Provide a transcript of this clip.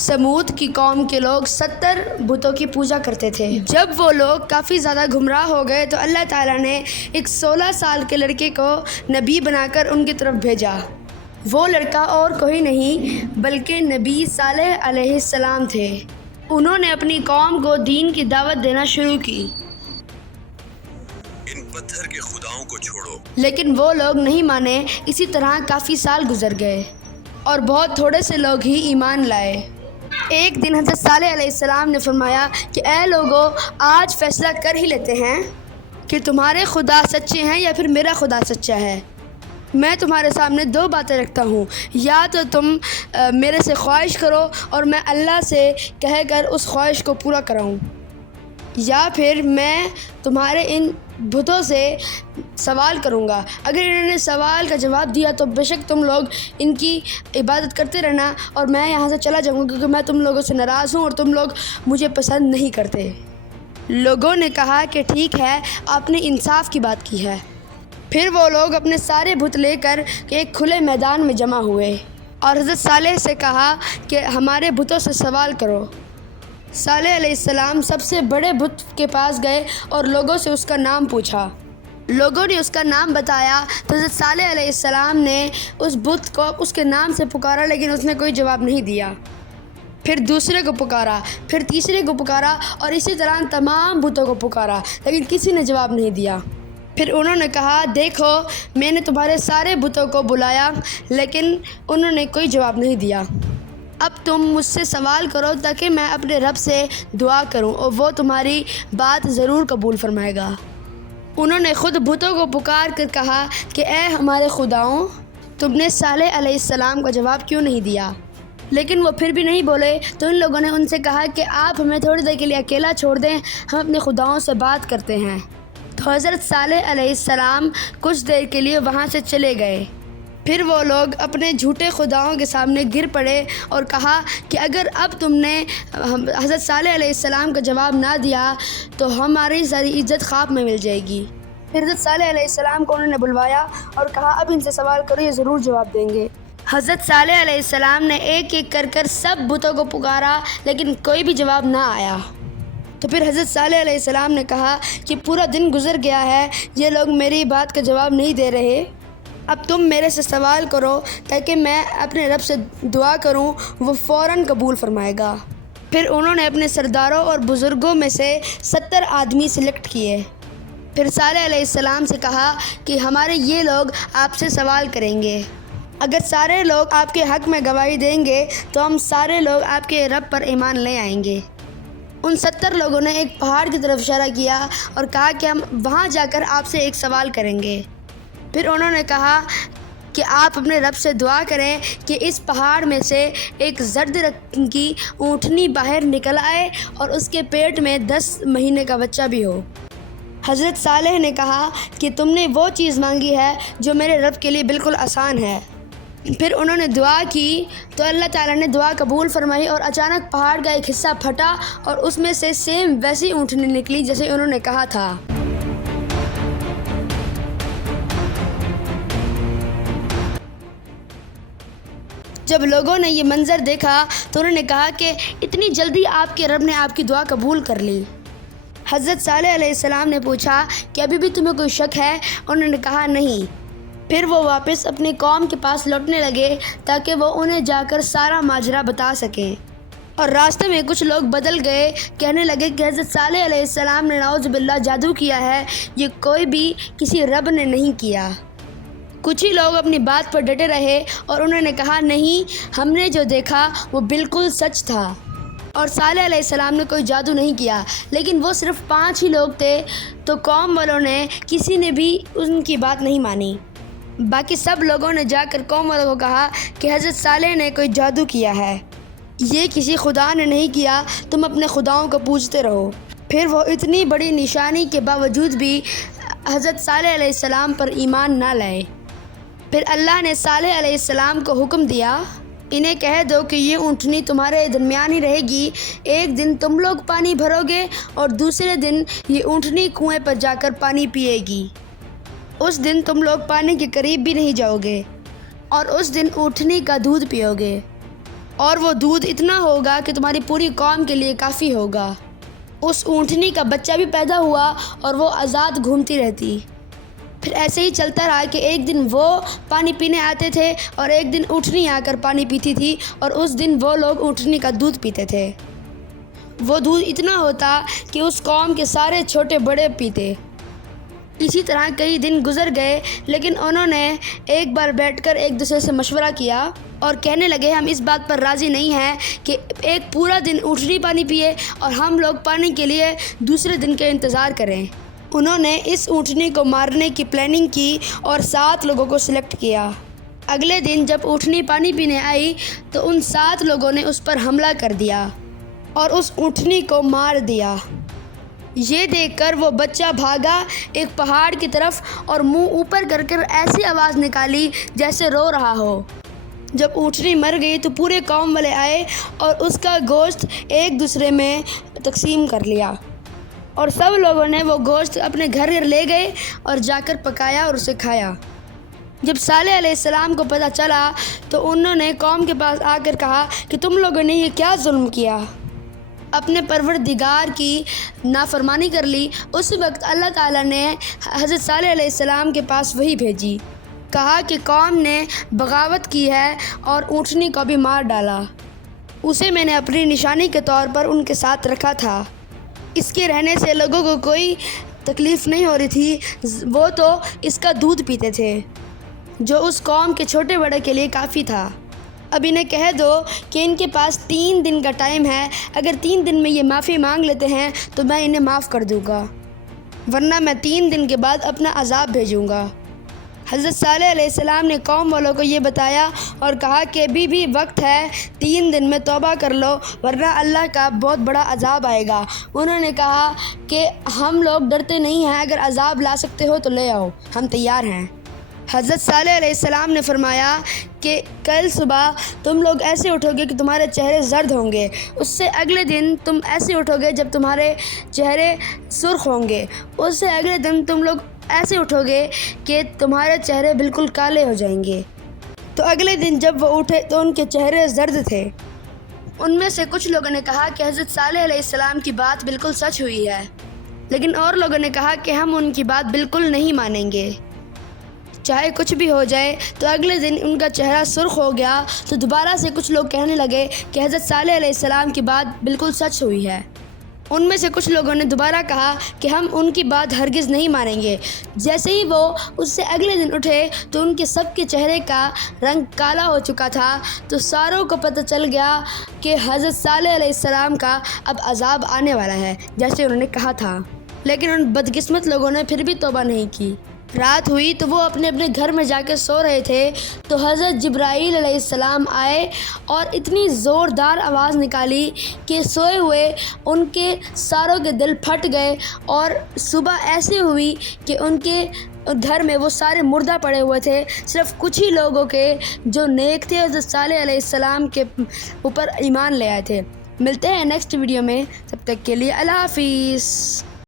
سمود کی قوم کے لوگ 70 بتوں کی پوجا کرتے تھے۔ جب وہ لوگ کافی زیادہ گمراہ ہو گئے تو اللہ تعالیٰ نے ایک 16 سال کے لڑکے کو نبی بنا کر ان کی طرف بھیجا۔ وہ لڑکا اور کوئی نہیں بلکہ نبی صالح علیہ السلام تھے۔ انہوں نے اپنی قوم کو دین کی دعوت دینا شروع کی۔ ان پتھر کے خداؤں کو چھوڑو۔ لیکن وہ لوگ نہیں مانے۔ اسی طرح کافی سال گزر گئے اور بہت تھوڑے سے لوگ ہی ایمان لائے۔ ایک دن حضرت صالح علیہ السلام نے فرمایا کہ اے لوگو، آج فیصلہ کر ہی لیتے ہیں کہ تمہارے خدا سچے ہیں یا پھر میرا خدا سچا ہے۔ میں تمہارے سامنے 2 باتیں رکھتا ہوں، یا تو تم میرے سے خواہش کرو اور میں اللہ سے کہہ کر اس خواہش کو پورا کراؤں، یا پھر میں تمہارے ان بتوں سے سوال کروں گا۔ اگر انہوں نے سوال کا جواب دیا تو بے شک تم لوگ ان کی عبادت کرتے رہنا اور میں یہاں سے چلا جاؤں گا، کیونکہ میں تم لوگوں سے ناراض ہوں اور تم لوگ مجھے پسند نہیں کرتے۔ لوگوں نے کہا کہ ٹھیک ہے، آپ نے انصاف کی بات کی ہے۔ پھر وہ لوگ اپنے سارے بت لے کر ایک کھلے میدان میں جمع ہوئے اور حضرت صالح سے کہا کہ ہمارے بتوں سے سوال کرو۔ صالح علیہ السلام سب سے بڑے بت کے پاس گئے اور لوگوں سے اس کا نام پوچھا۔ لوگوں نے اس کا نام بتایا تو حضرت صالح علیہ السلام نے اس بت کو اس کے نام سے پکارا، لیکن اس نے کوئی جواب نہیں دیا۔ پھر دوسرے کو پکارا، پھر تیسرے کو پکارا اور اسی طرح تمام بتوں کو پکارا، لیکن کسی نے جواب نہیں دیا۔ پھر انہوں نے کہا دیکھو، میں نے تمہارے سارے بتوں کو بلایا لیکن انہوں نے کوئی جواب نہیں دیا۔ اب تم مجھ سے سوال کرو تاکہ میں اپنے رب سے دعا کروں اور وہ تمہاری بات ضرور قبول فرمائے گا۔ انہوں نے خود بتوں کو پکار کر کہا کہ اے ہمارے خداؤں، تم نے صالح علیہ السلام کا جواب کیوں نہیں دیا؟ لیکن وہ پھر بھی نہیں بولے تو ان لوگوں نے ان سے کہا کہ آپ ہمیں تھوڑی دیر کے لیے اکیلا چھوڑ دیں، ہم اپنے خداؤں سے بات کرتے ہیں۔ تو حضرت صالح علیہ السلام کچھ دیر کے لیے وہاں سے چلے گئے۔ پھر وہ لوگ اپنے جھوٹے خداؤں کے سامنے گر پڑے اور کہا کہ اگر اب تم نے حضرت صالح علیہ السلام کا جواب نہ دیا تو ہماری ساری عزت خواب میں مل جائے گی۔ پھر حضرت صالح علیہ السلام کو انہوں نے بلوایا اور کہا اب ان سے سوال کرو، یہ ضرور جواب دیں گے۔ حضرت صالح علیہ السلام نے ایک ایک کر سب بتوں کو پکارا لیکن کوئی بھی جواب نہ آیا۔ تو پھر حضرت صالح علیہ السلام نے کہا کہ پورا دن گزر گیا ہے، یہ لوگ میری بات کا جواب نہیں دے رہے، اب تم میرے سے سوال کرو تاکہ میں اپنے رب سے دعا کروں، وہ فوراً قبول فرمائے گا۔ پھر انہوں نے اپنے سرداروں اور بزرگوں میں سے 70 آدمی سلیکٹ کیے۔ پھر صالح علیہ السلام سے کہا کہ ہمارے یہ لوگ آپ سے سوال کریں گے، اگر سارے لوگ آپ کے حق میں گواہی دیں گے تو ہم سارے لوگ آپ کے رب پر ایمان لے آئیں گے۔ ان 70 لوگوں نے ایک پہاڑ کی طرف اشارہ کیا اور کہا کہ ہم وہاں جا کر آپ سے ایک سوال کریں گے۔ پھر انہوں نے کہا کہ آپ اپنے رب سے دعا کریں کہ اس پہاڑ میں سے ایک زرد رنگ کی اونٹنی باہر نکل آئے اور اس کے پیٹ میں 10 مہینے کا بچہ بھی ہو۔ حضرت صالح نے کہا کہ تم نے وہ چیز مانگی ہے جو میرے رب کے لیے بالکل آسان ہے۔ پھر انہوں نے دعا کی تو اللہ تعالیٰ نے دعا قبول فرمائی اور اچانک پہاڑ کا ایک حصہ پھٹا اور اس میں سے سیم ویسی اونٹنی نکلی جیسے انہوں نے کہا تھا۔ جب لوگوں نے یہ منظر دیکھا تو انہوں نے کہا کہ اتنی جلدی آپ کے رب نے آپ کی دعا قبول کر لی۔ حضرت صالح علیہ السلام نے پوچھا کہ ابھی بھی تمہیں کوئی شک ہے؟ انہوں نے کہا نہیں۔ پھر وہ واپس اپنی قوم کے پاس لوٹنے لگے تاکہ وہ انہیں جا کر سارا ماجرا بتا سکیں، اور راستے میں کچھ لوگ بدل گئے، کہنے لگے کہ حضرت صالح علیہ السلام نے نعوذ باللہ جادو کیا ہے، یہ کوئی بھی کسی رب نے نہیں کیا۔ کچھ ہی لوگ اپنی بات پر ڈٹے رہے اور انہوں نے کہا نہیں، ہم نے جو دیکھا وہ بالکل سچ تھا اور صالح علیہ السلام نے کوئی جادو نہیں کیا۔ لیکن وہ صرف 5 ہی لوگ تھے تو قوم والوں نے کسی نے بھی ان کی بات نہیں مانی۔ باقی سب لوگوں نے جا کر قوم والوں کو کہا کہ حضرت صالح نے کوئی جادو کیا ہے، یہ کسی خدا نے نہیں کیا، تم اپنے خداؤں کو پوجتے رہو۔ پھر وہ اتنی بڑی نشانی کے باوجود بھی حضرت صالح علیہ السلام پر ایمان نہ لائے۔ پھر اللہ نے صالح علیہ السلام کو حکم دیا، انہیں کہہ دو کہ یہ اونٹنی تمہارے درمیان ہی رہے گی، ایک دن تم لوگ پانی بھرو گے اور دوسرے دن یہ اونٹنی کنویں پر جا کر پانی پیے گی، اس دن تم لوگ پانی کے قریب بھی نہیں جاؤ گے اور اس دن اونٹنی کا دودھ پیو گے، اور وہ دودھ اتنا ہوگا کہ تمہاری پوری قوم کے لیے کافی ہوگا۔ اس اونٹنی کا بچہ بھی پیدا ہوا اور وہ آزاد گھومتی رہتی۔ پھر ایسے ہی چلتا رہا کہ ایک دن وہ پانی پینے آتے تھے اور ایک دن اونٹنی آ کر پانی پیتی تھی، اور اس دن وہ لوگ اونٹنی کا دودھ پیتے تھے۔ وہ دودھ اتنا ہوتا کہ اس قوم کے سارے چھوٹے بڑے پیتے۔ اسی طرح کئی دن گزر گئے، لیکن انہوں نے ایک بار بیٹھ کر ایک دوسرے سے مشورہ کیا اور کہنے لگے ہم اس بات پر راضی نہیں ہیں کہ ایک پورا دن اونٹنی پانی پیے اور ہم لوگ پانی کے لیے دوسرے دن کا انتظار کریں۔ انہوں نے اس اونٹنی کو مارنے کی پلاننگ کی اور 7 لوگوں کو سلیکٹ کیا۔ اگلے دن جب اونٹنی پانی پینے آئی تو ان 7 لوگوں نے اس پر حملہ کر دیا اور اس اونٹنی کو مار دیا۔ یہ دیکھ کر وہ بچہ بھاگا ایک پہاڑ کی طرف اور منہ اوپر کر کر ایسی آواز نکالی جیسے رو رہا ہو۔ جب اونٹنی مر گئی تو پورے قوم والے آئے اور اس کا گوشت ایک دوسرے میں تقسیم کر لیا، اور سب لوگوں نے وہ گوشت اپنے گھر لے گئے اور جا کر پکایا اور اسے کھایا۔ جب صالح علیہ السلام کو پتہ چلا تو انہوں نے قوم کے پاس آ کر کہا کہ تم لوگوں نے یہ کیا ظلم کیا، اپنے پروردگار کی نافرمانی کر لی۔ اس وقت اللہ تعالیٰ نے حضرت صالح علیہ السلام کے پاس وحی بھیجی، کہا کہ قوم نے بغاوت کی ہے اور اونٹنی کو بھی مار ڈالا۔ اسے میں نے اپنی نشانی کے طور پر ان کے ساتھ رکھا تھا۔ اس کے رہنے سے لوگوں کو کوئی تکلیف نہیں ہو رہی تھی، وہ تو اس کا دودھ پیتے تھے جو اس قوم کے چھوٹے بڑے کے لیے کافی تھا۔ اب انہیں کہہ دو کہ ان کے پاس 3 دن کا ٹائم ہے، اگر 3 دن میں یہ معافی مانگ لیتے ہیں تو میں انہیں معاف کر دوں گا، ورنہ میں 3 دن کے بعد اپنا عذاب بھیجوں گا۔ حضرت صالح علیہ السلام نے قوم والوں کو یہ بتایا اور کہا کہ ابھی بھی وقت ہے، 3 دن میں توبہ کر لو ورنہ اللہ کا بہت بڑا عذاب آئے گا۔ انہوں نے کہا کہ ہم لوگ ڈرتے نہیں ہیں، اگر عذاب لا سکتے ہو تو لے آؤ، ہم تیار ہیں۔ حضرت صالح علیہ السلام نے فرمایا کہ کل صبح تم لوگ ایسے اٹھو گے کہ تمہارے چہرے زرد ہوں گے، اس سے اگلے دن تم ایسے اٹھو گے جب تمہارے چہرے سرخ ہوں گے، اس سے اگلے دن تم لوگ ایسے اٹھو گے کہ تمہارے چہرے بالکل کالے ہو جائیں گے۔ تو اگلے دن جب وہ اٹھے تو ان کے چہرے زرد تھے۔ ان میں سے کچھ لوگوں نے کہا کہ حضرت صالح علیہ السلام کی بات بالکل سچ ہوئی ہے، لیکن اور لوگوں نے کہا کہ ہم ان کی بات بالکل نہیں مانیں گے، چاہے کچھ بھی ہو جائے۔ تو اگلے دن ان کا چہرہ سرخ ہو گیا، تو دوبارہ سے کچھ لوگ کہنے لگے کہ حضرت صالح علیہ السلام کی بات بالکل سچ ہوئی ہے۔ ان میں سے کچھ لوگوں نے دوبارہ کہا کہ ہم ان کی بات ہرگز نہیں مانیں گے۔ جیسے ہی وہ اس سے اگلے دن اٹھے تو ان کے سب کے چہرے کا رنگ کالا ہو چکا تھا، تو ساروں کو پتہ چل گیا کہ حضرت صالح علیہ السلام کا اب عذاب آنے والا ہے، جیسے انہوں نے کہا تھا۔ لیکن ان بدقسمت لوگوں نے پھر بھی توبہ نہیں کی۔ رات ہوئی تو وہ اپنے اپنے گھر میں جا کے سو رہے تھے، تو حضرت جبرائیل علیہ السلام آئے اور اتنی زوردار آواز نکالی کہ سوئے ہوئے ان کے ساروں کے دل پھٹ گئے، اور صبح ایسے ہوئی کہ ان کے گھر میں وہ سارے مردہ پڑے ہوئے تھے، صرف کچھ ہی لوگوں کے جو نیک تھے حضرت صالح علیہ السلام کے اوپر ایمان لے آئے تھے۔ ملتے ہیں نیکسٹ ویڈیو میں، تب تک کے لیے اللہ حافظ۔